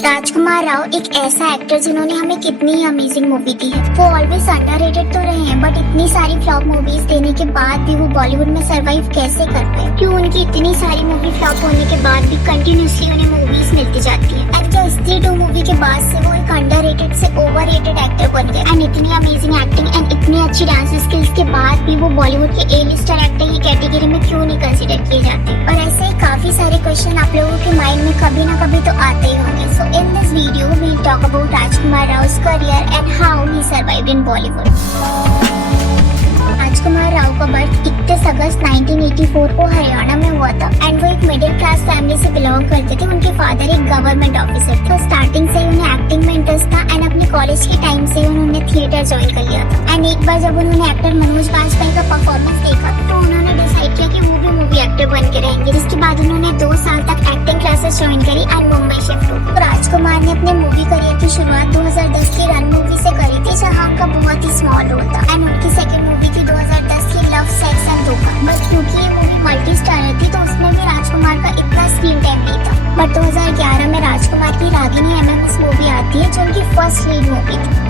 राजकुमार राव एक ऐसा एक्टर जिन्होंने हमें कितनी अमेजिंग मूवी दी है। वो ऑलवेज अंडररेटेड तो रहे हैं, बट इतनी सारी फ्लॉप मूवीज देने के बाद भी वो बॉलीवुड में सरवाइव कैसे कर पाए? क्यों उनकी इतनी सारी मूवी फ्लॉप होने के बाद भी कंटिन्यूसली उन्हें मूवीज मिलती जाती है? एंड क्या स्त्री 2 मूवी के बाद से वो एक अंडररेटेड से ओवररेटेड एक्टर बन गए? एंड इतनी अमेजिंग एक्टिंग एंड इतनी अच्छी डांस स्किल्स के बाद भी वो बॉलीवुड के A-लिस्टर एक्टर की कैटेगरी में क्यों नहीं कंसिडर किए जाते? और ऐसे ही काफी सारे क्वेश्चन आप लोगों के माइंड में कभी ना कभी तो आते ही होंगे। So in this video, we'll talk about Rajkumar Raw's career and how he survived in Bollywood. राजकुमार राव का बर्थ 31 अगस्त 1984 को हरियाणा में हुआ था एंड वो एक मिडिल क्लास फैमिली से बिलोंग करते थे। उनके फादर एक गवर्नमेंट ऑफिसर थे। तो स्टार्टिंग से उन्हें एक्टिंग में इंटरेस्ट था एंड अपने कॉलेज के टाइम से उन्होंने थिएटर ज्वाइन कर लिया था। एंड एक बार जब उन्होंने एक्टर मनोज बाजपेयी का परफॉर्मेंस देखा तो उन्होंने डिसाइड किया कि वो भी मूवी एक्टर बन के रहेंगे, जिसके बाद उन्होंने 2 साल तक एक्टिंग क्लासेस ज्वाइन करी एंड मुंबई शिफ्ट हुए। तो राजकुमार ने अपने मूवी करियर की शुरुआत 2010 की रन मूवी से करी थी, जहाँ उनका बहुत ही स्मॉल रोल था। एंड उनकी सेकंड मूवी थी 2010 की लव सेक्स एंड धोखा। बट क्योंकि ये मूवी मल्टी स्टारर थी तो उसमें भी राजकुमार का इतना स्क्रीन टाइम नहीं था। बट 2011 में राजकुमार की रागिनी MMS मूवी आती है जो उनकी फर्स्ट लीड मूवी थी।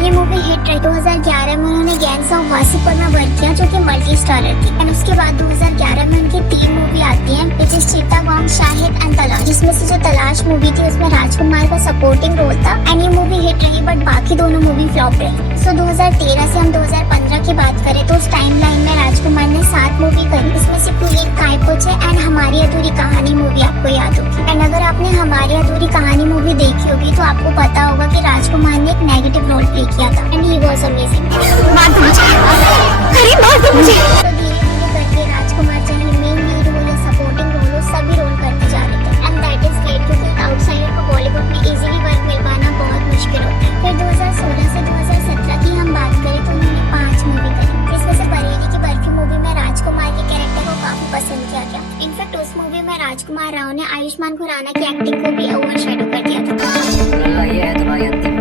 ये मूवी हिट रही। 2011 में उन्होंने गैंग्स ऑफ वासेपुर में वर्क किया जो कि मल्टी स्टारर थी। एंड उसके बाद 2011 में उनकी 3 मूवी आती है which is Chittagong, Shahid and तलाश, जिसमें से जो तलाश मूवी थी उसमें राजकुमार का सपोर्टिंग रोल था एंड ये मूवी हिट रही, बट बाकी दोनों मूवी फ्लॉप रही। सो 2013 से हम 2015 की बात करें तो उस टाइम लाइन में राजकुमार ने 7 मूवी करी। इसमें से कुलीन काय पोछे एंड हमारी अधूरी कहानी मूवी आपको याद होगी। एंड अगर आपने हमारी अधूरी कहानी मूवी देखी होगी तो आपको पता होगा कि राजकुमार ने एक नेगेटिव रोल प्ले किया था एंड ही वाज अमेजिंग। तो धीरे-धीरे करके राजकुमार चाहे मेन लीड हो या सपोर्टिंग रोल हो, सभी रोल करते जा रहे थे एंड दैट इज ग्रेट, क्योंकि आउटसाइडर को बॉलीवुड में इजीली वर्क मिल पाना बहुत मुश्किल होता है। फिर 2016 से 2017 की हम बात करें तो उन्होंने 5 मूवी करी, जिसमें से बरेली की बर्फी मूवी में राजकुमार के कैरेक्टर को काफी पसंद किया गया। इनफैक्ट उस मूवी में राजकुमार राव ने आयुष्मान खुराना की एक्टिंग को भी ओवरशैडो कर दिया था। ये है तुम्हारी अंतिम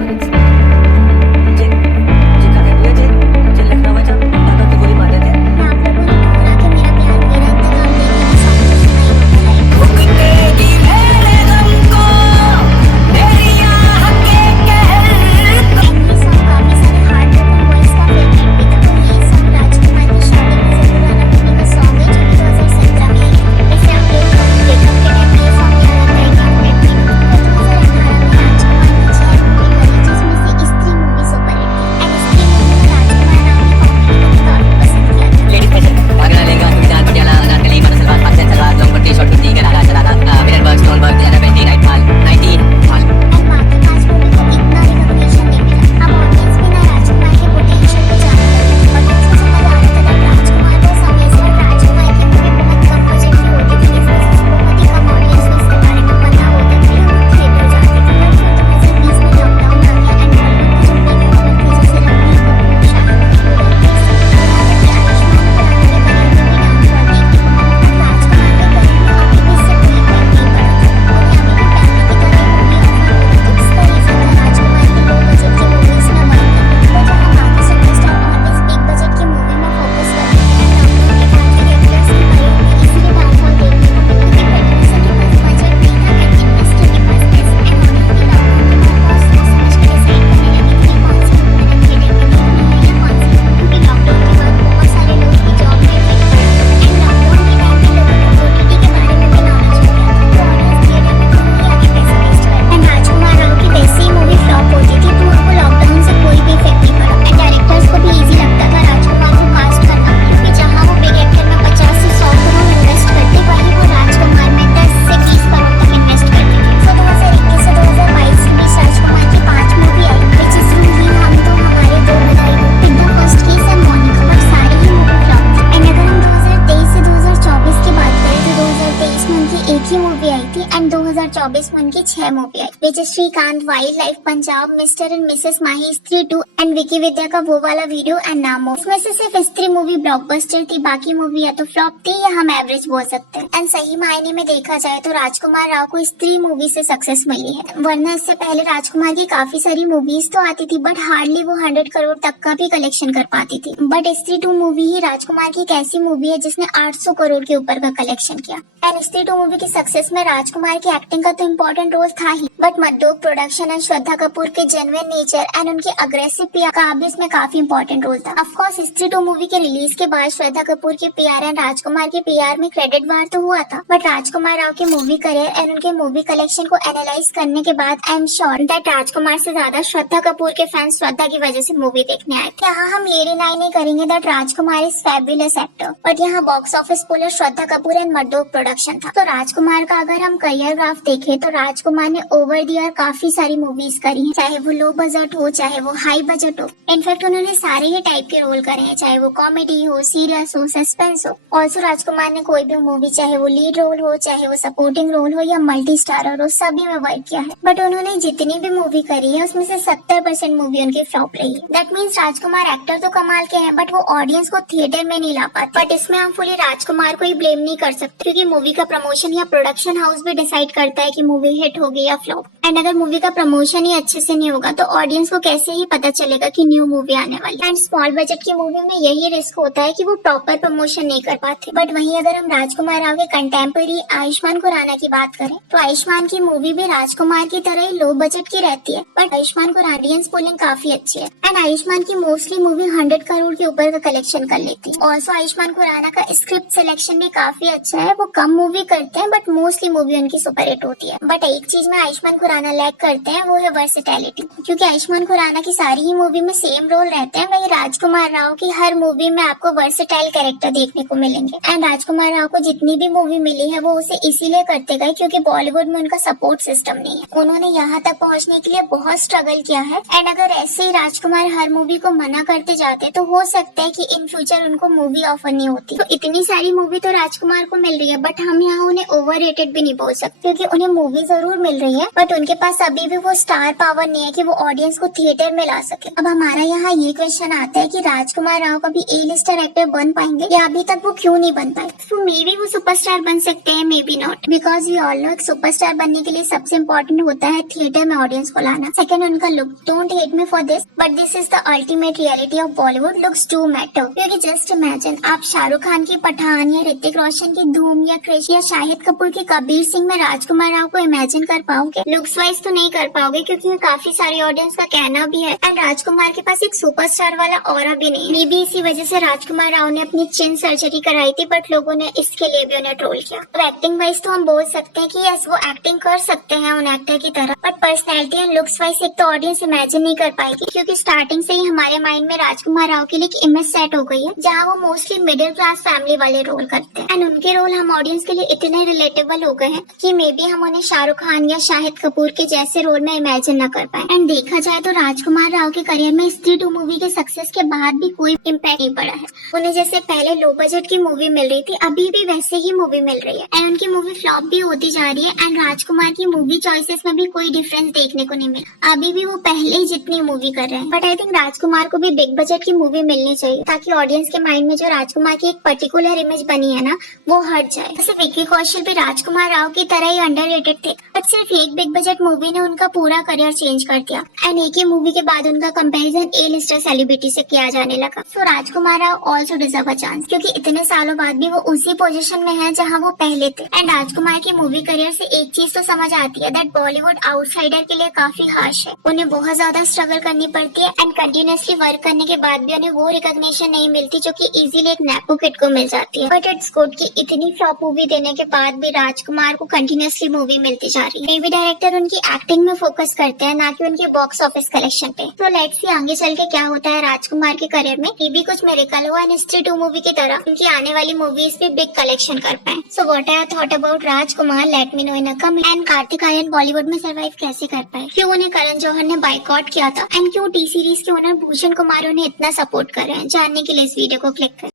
एक ही मूवी आई थी एंड 2024 में उनकी 6 मूवी आई, which is Srikanth, wildlife Punjab, Mr and Mrs Mahi, Stree 2 and Vicky विद्या का वो वाला वीडियो एंड नामो। इसमें से सिर्फ स्त्री मूवी ब्लॉकबस्टर थी, बाकी मूवी या तो फ्लॉप थी या हम एवरेज बोल सकते हैं। एंड सही मायने में देखा जाए तो राजकुमार राव को स्त्री मूवी से सक्सेस मिली है, वरना इससे पहले राजकुमार की काफी सारी मूवीज तो आती थी बट हार्डली वो 100 करोड़ तक का भी कलेक्शन कर पाती थी। बट स्त्री 2 मूवी ही राजकुमार की एक ऐसी मूवी है जिसने 800 करोड़ के ऊपर का कलेक्शन किया। एंड स्त्री 2 मूवी की सक्सेस में राजकुमार की एक्टिंग का तो इम्पोर्टेंट रोल था ही, but मडडोक production and Shraddha Kapoor के जेन्युइन नेचर एंड उनकी अग्रेसिव पीआर का भी इसमें काफी इम्पोर्टेंट रोल था। ऑफ कोर्स स्त्री 2 मूवी के रिलीज के बाद श्रद्धा कपूर के पीआर एंड राजकुमार के पीआर में क्रेडिट वार तो हुआ था, बट राजकुमार राव के मूवी करियर एंड उनके मूवी कलेक्शन को एनालाइज करने के बाद आई एम श्योर दैट राजकुमार से ज्यादा श्रद्धा कपूर के फैंस श्रद्धा की वजह से मूवी देखने आए थे। यहाँ हम ये डिनाई नहीं करेंगे that Rajkummar is fabulous actor, but यहाँ box office puller Shraddha Kapoor and Maddock production था। तो राजकुमार का अगर हम करियर ग्राफ देखें तो राजकुमार ने ओवर द ईयर काफी सारी मूवीज करी हैं, चाहे वो लो बजट हो चाहे वो हाई बजट हो। इनफैक्ट उन्होंने सारे ही टाइप के रोल करे हैं, चाहे वो कॉमेडी हो, सीरियस हो, सस्पेंस हो। ऑल्सो राजकुमार ने कोई भी मूवी चाहे वो लीड रोल हो चाहे वो सपोर्टिंग रोल हो या मल्टी स्टारर हो, सभी में वर्क किया है। बट उन्होंने जितनी भी मूवी करी है उसमें से 70% मूवी उनकी फ्लॉप रही है। दैट मीन्स राजकुमार एक्टर तो कमाल के हैं बट वो ऑडियंस को थिएटर में नहीं ला पाते। बट इसमें हम फुली राजकुमार को ही ब्लेम नहीं कर सकते, क्योंकि मूवी का प्रमोशन या प्रोडक्शन हाउस भी डिसाइड करता है कि मूवी हिट होगी या फ्लॉप। एंड अगर मूवी का प्रमोशन ही अच्छे से नहीं होगा तो ऑडियंस को कैसे ही पता चलेगा कि न्यू मूवी आने वाली। एंड स्मॉल बजट की मूवी में यही रिस्क होता है कि वो प्रॉपर प्रमोशन नहीं कर पाते। बट वहीं अगर हम राजकुमार राव के कंटेम्पररी आयुष्मान खुराना की बात करें तो आयुष्मान की मूवी भी राजकुमार की तरह ही लो बजट की रहती है, but Ayushmann Khurrana audience polling काफी अच्छी है एंड आयुष्मान की मोस्टली मूवी 100 करोड़ के ऊपर का कलेक्शन कर लेती है। ऑल्सो आयुष्मान खुराना का स्क्रिप्ट सिलेक्शन भी काफी अच्छा है। वो कम मूवी करते हैं बट मोस्टली मूवी उनकी सुपर हिट होती है। बट एक चीज में आयुष्मान खुराना लैक करते हैं, वो है वर्सेटैलिटी, क्योंकि आयुष्मान खुराना की सारी ही मूवी में सेम रोल रहते हैं। वही राजकुमार राव की हर मूवी में आपको वर्सेटाइल कैरेक्टर देखने को मिलेंगे। एंड राजकुमार राव को जितनी भी मूवी मिली है वो उसे इसीलिए करते गए क्योंकि बॉलीवुड में उनका सपोर्ट सिस्टम नहीं है। उन्होंने यहाँ तक पहुँचने के लिए बहुत स्ट्रगल किया है। एंड अगर ऐसे ही राजकुमार हर मूवी को मना करते जाते तो हो सकता है कि इन फ्यूचर उनको मूवी ऑफर नहीं होती। तो इतनी सारी मूवी तो राजकुमार को मिल रही है, बट हम यहाँ उन्हें ओवररेटेड भी नहीं बोल सकते, क्योंकि उन्हें मूवी जरूर मिल रही है बट उनके पास अभी भी वो स्टार पावर नहीं है कि वो ऑडियंस को थिएटर में ला सके। अब हमारा यहाँ ये क्वेश्चन आता है कि राजकुमार राव कभी ए लिस्टर एक्टर बन पाएंगे या अभी तक वो क्यों नहीं बन पाए। तो मे बी वो सुपरस्टार बन सकते हैं, maybe not, because we all know superstar बनने के लिए सबसे इम्पोर्टेंट होता है थिएटर में ऑडियंस को लाना। सेकंड उनका look. Don't hate me for this but this is the ultimate reality of Bollywood, looks do matter. क्योंकि जस्ट इमेजिन आप शाहरुख खान की पठान या ऋतिक रोशन की धूम या क्रिश या शाहिद कपूर की कबीर सिंह में राजकुमार राव को इमेजिन कर पाओगे? लुक्स वाइज तो नहीं कर पाओगे क्योंकि काफी सारी ऑडियंस का कहना भी है एंड राजकुमार के पास एक सुपरस्टार वाला ऑरा भी नहीं। मे बी इसी वजह से राजकुमार राव ने अपनी चिन सर्जरी कराई थी बट लोगों ने इसके लिए भी उन्हें ट्रोल किया। तो एक्टिंग वाइज तो हम बोल सकते हैं कि यस वो एक्टिंग कर सकते हैं उन एक्टर की तरह, but personality and looks wise एक तो ऑडियंस इमेजिन नहीं कर पाएगी, क्योंकि स्टार्टिंग से ही हमारे माइंड में राजकुमार राव के लिए एक इमेज सेट हो गई है जहाँ वो मोस्टली मिडिल क्लास फैमिली वाले रोल करते हैं एंड उनके रोल हम ऑडियंस के लिए इतने रिलेटेबल हो गए हैं कि मे बी हम उन्हें शाहरुख खान या शाहिद कपूर के जैसे रोल में इमेजिन न कर पाए। एंड देखा जाए तो राजकुमार राव के करियर में स्त्री 2 मूवी के सक्सेस के बाद भी कोई इम्पैक्ट नहीं पड़ा है। उन्हें जैसे पहले लो बजट की मूवी मिल रही थी अभी भी वैसे ही मूवी मिल रही है एंड उनकी मूवी फ्लॉप भी होती जा रही है एंड राजकुमार की मूवी चॉइसेस में भी कोई डिफरेंस देखने को नहीं मिला। अभी भी वो पहले ही जितनी मूवी कर रहे हैं, बट आई थिंक राजकुमार को भी बिग बजट की मूवी मिलनी चाहिए ताकि ऑडियंस के माइंड में जो राजकुमार की एक पर्टिकुलर इमेज बनी है ना वो हट जाए। जैसे विक्की कौशल भी राजकुमार राव की तरह ही अंडररेटेड थे, बट सिर्फ एक बिग बजट मूवी ने उनका पूरा करियर चेंज कर दिया एंड एक ही मूवी के बाद उनका कंपैरिजन ए लिस्टर सेलिब्रिटी से किया जाने लगा। So Rajkummar Rao also deserve a chance, क्योंकि इतने सालों बाद भी वो उसी पोजीशन में है जहां वो पहले थे। एंड राजकुमार की मूवी करियर से एक चीज तो समझ आती है दैट बॉलीवुड आउटसाइडर के लिए काफी हार्श है। उन्हें बहुत ज्यादा स्ट्रगल करनी पड़ती है एंड कंटिन्यूअसली वर्क करने के बाद भी उन्हें वो रिकॉग्निशन नहीं मिलती जो कि इजीली एक नेपो किड को मिल जाती है। बट इट्स गुड कि इतनी फ्लॉप मूवी देने के बाद भी राजकुमार को कंटिन्यूअसली मूवी मिलती जा रही है। मे बी डायरेक्टर उनकी एक्टिंग में फोकस करते हैं ना कि उनके बॉक्स ऑफिस कलेक्शन पे। तो लेट्स सी आगे चल के क्या होता है राजकुमार के करियर में। ये भी कुछ मिरेकल हो एंड स्त्री 2 मूवी की तरह उनकी आने वाली मूवीज भी बिग कलेक्शन कर पाए। So what I thought about Rajkummar, let me know in a comment. And Kartik Aaryan Bollywood में सर्वाइव कैसे कर पाए, क्यों उन्हें करण जौहर ने बाइकआउट किया था एंड क्यों टी सीरीज के ओनर भूषण कुमार उन्हें इतना सपोर्ट कर रहे हैं, जानने के लिए इस वीडियो को क्लिक करें।